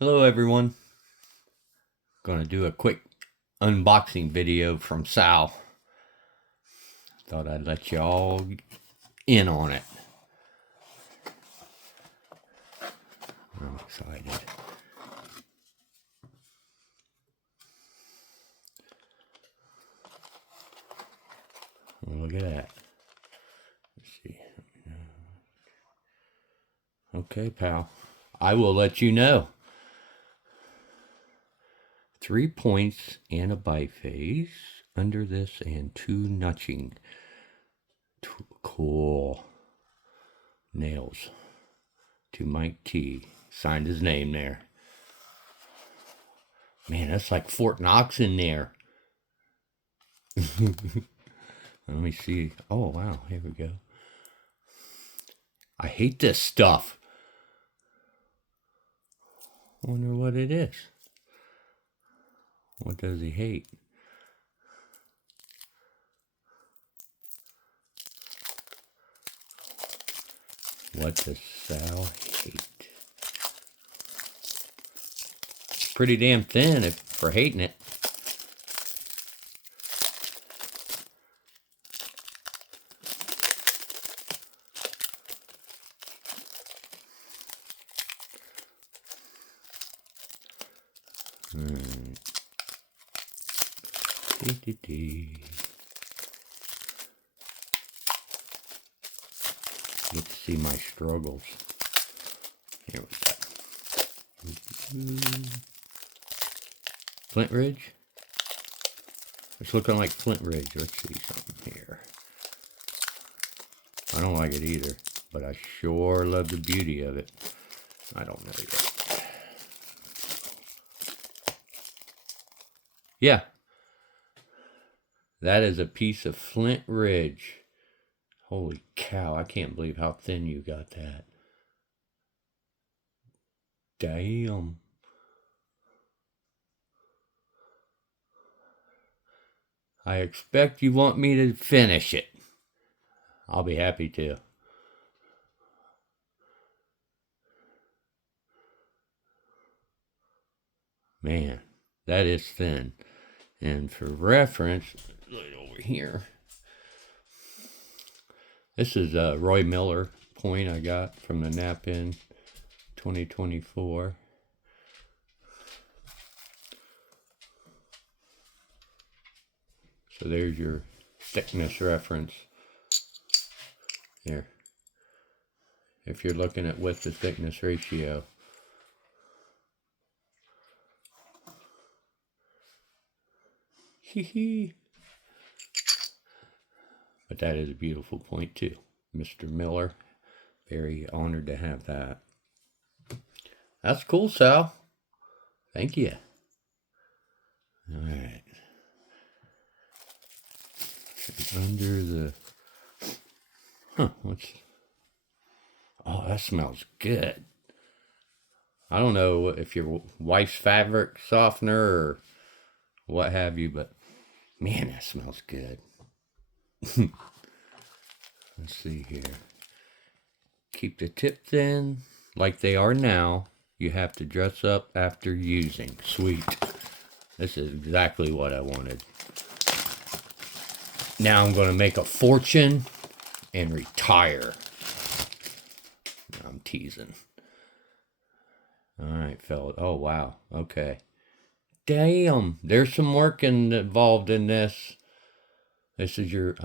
Hello everyone. Gonna do a quick unboxing video from Sal. Thought I'd let you all in on it. I'm excited. Look at that. Let's see. Okay, pal. I will let you know. 3 points and a biface under this and 2 notching. Cool. Nails. To Mike T. Signed his name there. Man, that's like Fort Knox in there. Let me see. Oh, wow. Here we go. I hate this stuff. Wonder what it is. What does he hate? What does Sal hate? It's pretty damn thin for hating it. Get to see my struggles. Here we go. Flint Ridge? It's looking like Flint Ridge. Let's see something here. I don't like it either, but I sure love the beauty of it. I don't know yet. Yeah. That is a piece of Flint Ridge. Holy cow, I can't believe how thin you got that. Damn. I expect you want me to finish it. I'll be happy to. Man, that is thin. And for reference, right over here, this is a Roy Miller point I got from the Nap-In 2024. So there's your thickness reference. There. If you're looking at width to thickness ratio. Hee hee. But that is a beautiful point too. Mr. Miller. Very honored to have that. That's cool, Sal. Thank you. All right. Under the... what's... Oh, that smells good. I don't know if your wife's fabric softener or what have you, but man, that smells good. Let's see here. Keep the tip thin like they are now. You have to dress up after using. Sweet. This is exactly what I wanted. Now I'm going to make a fortune and retire. No, I'm teasing. All right, fellas. Oh, wow. Okay. Damn. There's some work involved in this. This is your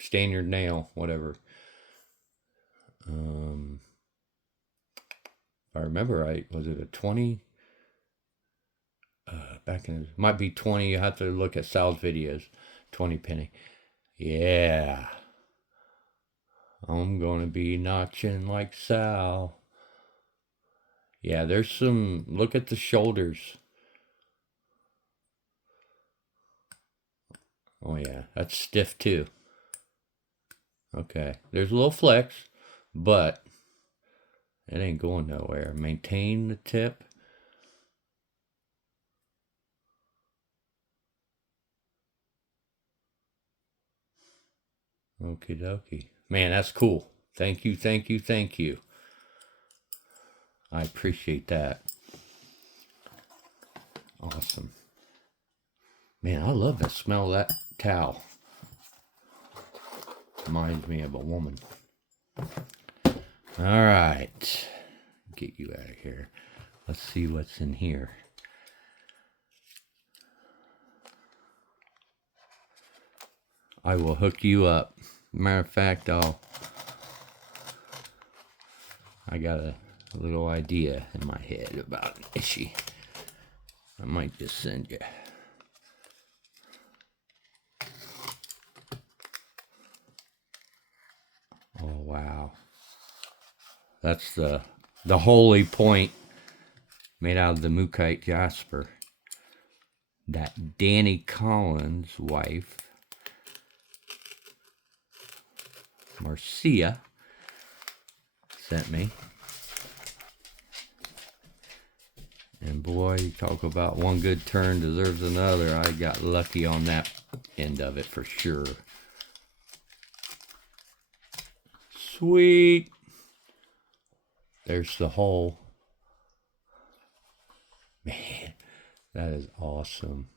standard nail, whatever. If I remember right, was it a 20? Back in, might be 20. You have to look at Sal's videos. 20 penny. Yeah. I'm gonna be notching like Sal. Yeah, there's some, look at the shoulders. Oh yeah, that's stiff too. Okay, there's a little flex, but it ain't going nowhere. Maintain the tip. Okie dokie. Man, that's cool. Thank you, thank you, thank you. I appreciate that. Awesome. Man, I love the smell of that towel. Reminds me of a woman. All right. Get you out of here. Let's see what's in here. I will hook you up. Matter of fact, I got a little idea in my head about an issue. I might just send you. Oh wow. That's the holy point made out of the Mookaite jasper that Danny Collins' wife, Marcia, sent me. And boy, you talk about one good turn deserves another. I got lucky on that end of it for sure. Sweet. There's the hole. Man, that is awesome.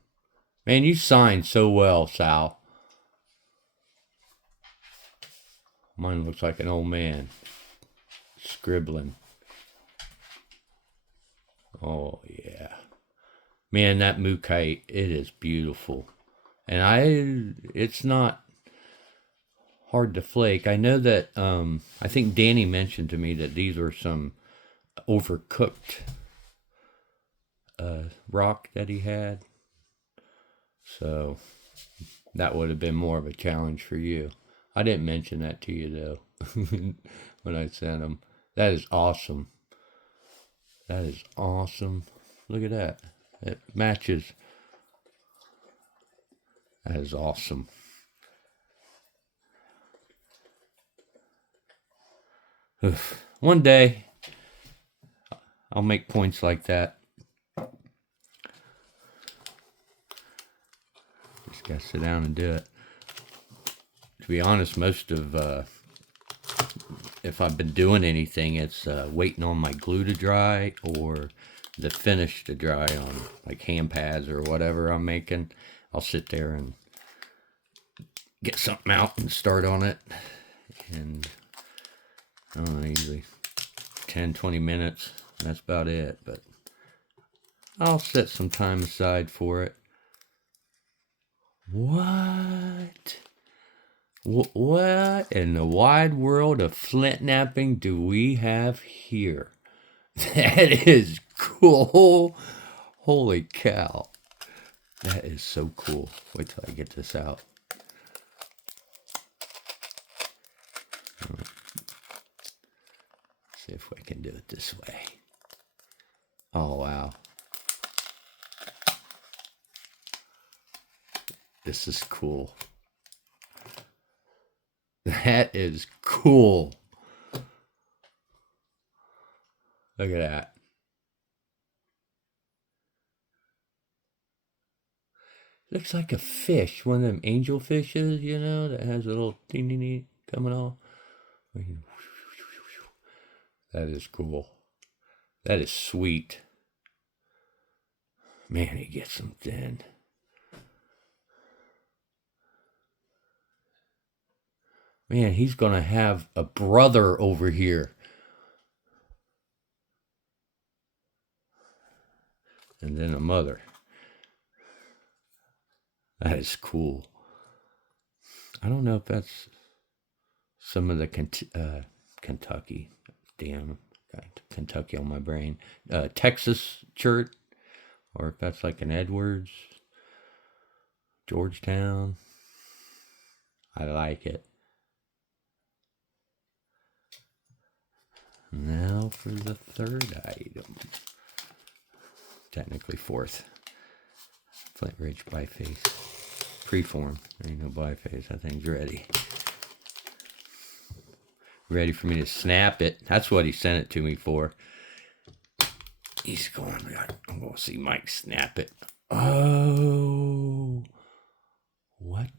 Man, you signed so well, Sal. Mine looks like an old man scribbling. Oh, yeah. Man, that Mookaite, it is beautiful. And it's not hard to flake. I know that, I think Danny mentioned to me that these were some overcooked rock that he had. So that would have been more of a challenge for you. I didn't mention that to you though when I sent them. That is awesome. That is awesome. Look at that. It matches. That is awesome. One day I'll make points like that. Just gotta sit down and do it. To be honest, most of if I've been doing anything, it's waiting on my glue to dry or the finish to dry on like hand pads or whatever I'm making. I'll sit there and get something out and start on it. And I don't know, usually 10-20 minutes. That's about it. But I'll set some time aside for it. What? What in the wide world of flint knapping do we have here? That is cool. Holy cow. That is so cool. Wait till I get this out. See if I can do it this way. Oh, wow. This is cool. That is cool. Look at that. Looks like a fish, one of them angel fishes, you know, that has a little ding coming off. That is cool. That is sweet. Man, he gets them thin. Man, he's going to have a brother over here. And then a mother. That is cool. I don't know if that's some of the Kentucky. Damn, got Kentucky on my brain. Texas chert. Or if that's like an Edwards. Georgetown. I like it. Now for the third item. Technically fourth. Flint Ridge biface. Preform. There ain't no biface. That thing's ready. Ready for me to snap it. That's what he sent it to me for. He's going, I'm going to see Mike snap it. Oh. What?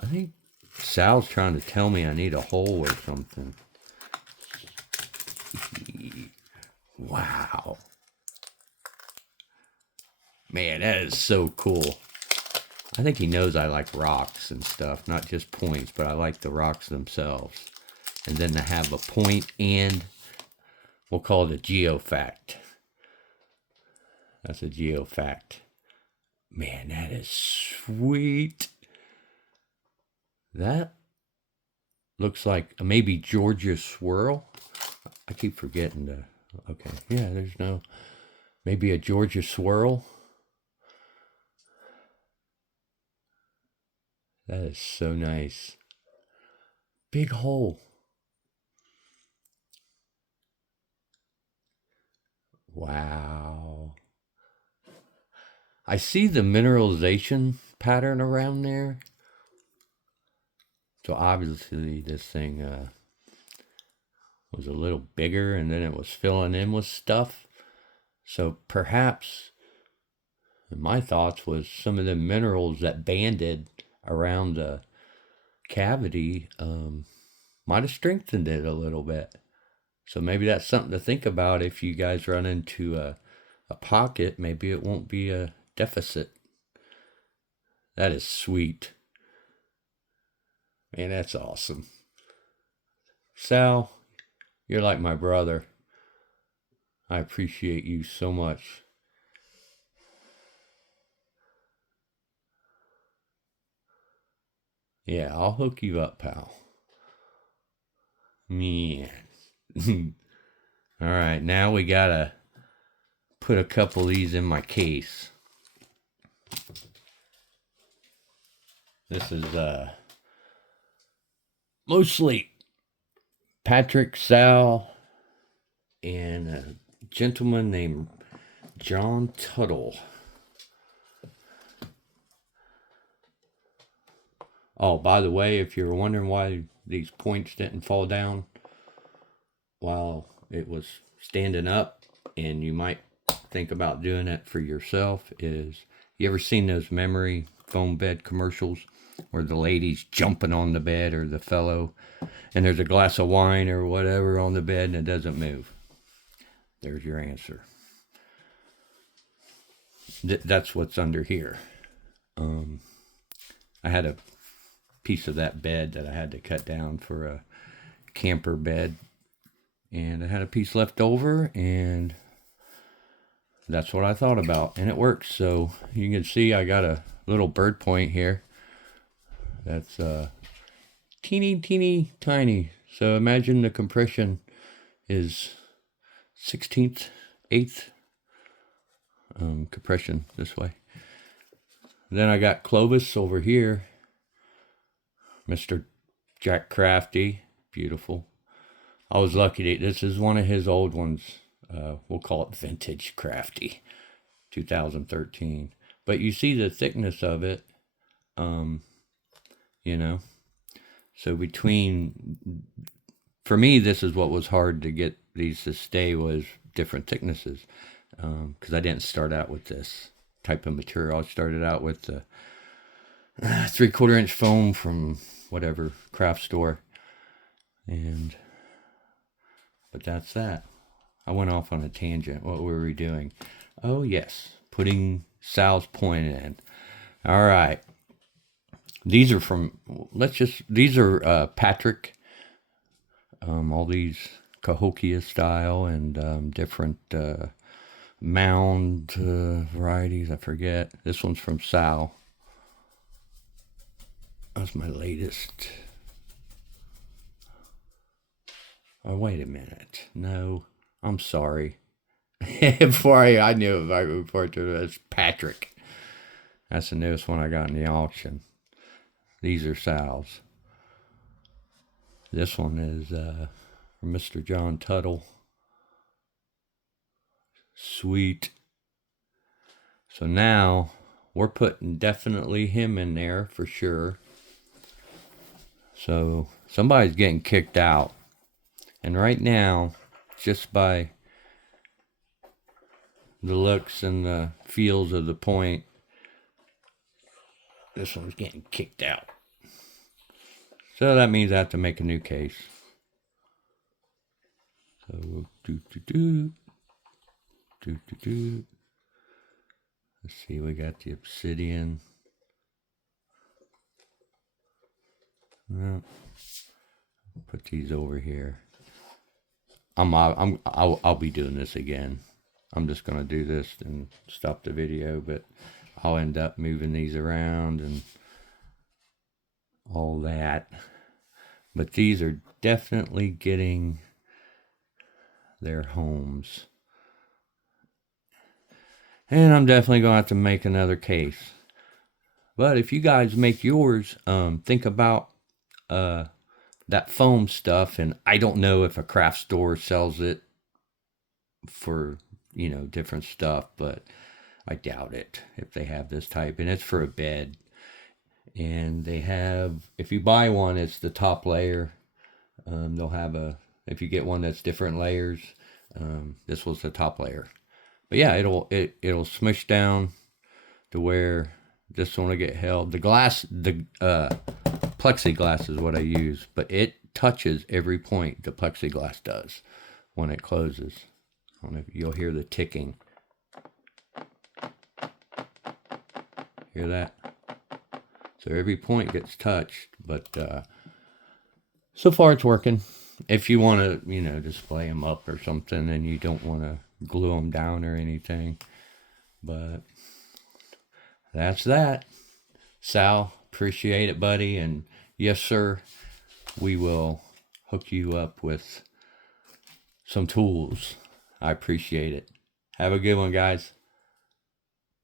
I think Sal's trying to tell me I need a hole or something. Wow. Man, that is so cool. I think he knows I like rocks and stuff, not just points, but I like the rocks themselves. And then to have a point and we'll call it a geofact. That's a geofact. Man, that is sweet. That looks like maybe Georgia swirl. I keep forgetting to. Okay, yeah, there's no. Maybe a Georgia swirl. That is so nice. Big hole. Wow. I see the mineralization pattern around there. So obviously this thing was a little bigger and then it was filling in with stuff. So perhaps, my thoughts was some of the minerals that banded around the cavity might have strengthened it a little bit. So maybe that's something to think about if you guys run into a pocket. Maybe it won't be a deficit. That is sweet. Man, that's awesome. Sal, you're like my brother. I appreciate you so much. Yeah, I'll hook you up, pal. Man. All right, now we gotta put a couple of these in my case. This is mostly Patrick, Sal, and a gentleman named John Tuttle. Oh, by the way, if you're wondering why these points didn't fall down while it was standing up, and you might think about doing it for yourself, is you ever seen those memory foam bed commercials where the lady's jumping on the bed or the fellow and there's a glass of wine or whatever on the bed and it doesn't move? There's your answer. That's what's under here. I had a piece of that bed that I had to cut down for a camper bed, and I had a piece left over, and that's what I thought about, and it works. So you can see I got a little bird point here that's teeny tiny. So imagine the compression is 16th, 8th compression this way. Then I got Clovis over here, Mr. Jack Crafty, beautiful. I was lucky that this is one of his old ones. We'll call it Vintage Crafty, 2013. But you see the thickness of it, you know. So for me, this is what was hard to get these to stay, was different thicknesses. Because I didn't start out with this type of material. I started out with the 3/4 inch foam from whatever craft store. But that's that. I went off on a tangent. What were we doing? Oh, yes. Putting Sal's point in. All right. These are these are Patrick. All these Cahokia style and different mound varieties. I forget. This one's from Sal. That's my latest. Oh, wait a minute. No, I'm sorry. Before I knew it, I referred to it as Patrick. That's the newest one I got in the auction. These are Sal's. This one is from Mr. John Tuttle. Sweet. So now we're putting definitely him in there for sure. So somebody's getting kicked out. And right now, just by the looks and the feels of the point, this one's getting kicked out. So that means I have to make a new case. So Let's see, we got the obsidian. Put these over here. I'll be doing this again. I'm just gonna do this and stop the video, but I'll end up moving these around and all that. But these are definitely getting their homes. And I'm definitely going to have to make another case. But if you guys make yours, think about that foam stuff. And I don't know if a craft store sells it for, you know, different stuff, but I doubt it if they have this type. And it's for a bed. And they have, if you buy one, it's the top layer. They'll have if you get one that's different layers, this was the top layer. But yeah, it'll smush down to where this one will get held. The glass, the plexiglass is what I use, but it touches every point the plexiglass does when it closes. I don't know if you'll hear the ticking. Hear that? So every point gets touched, but so far it's working. If you want to, you know, display them up or something and you don't want to glue them down or anything. But that's that. Sal, appreciate it, buddy. And yes, sir, we will hook you up with some tools. I appreciate it. Have a good one, guys.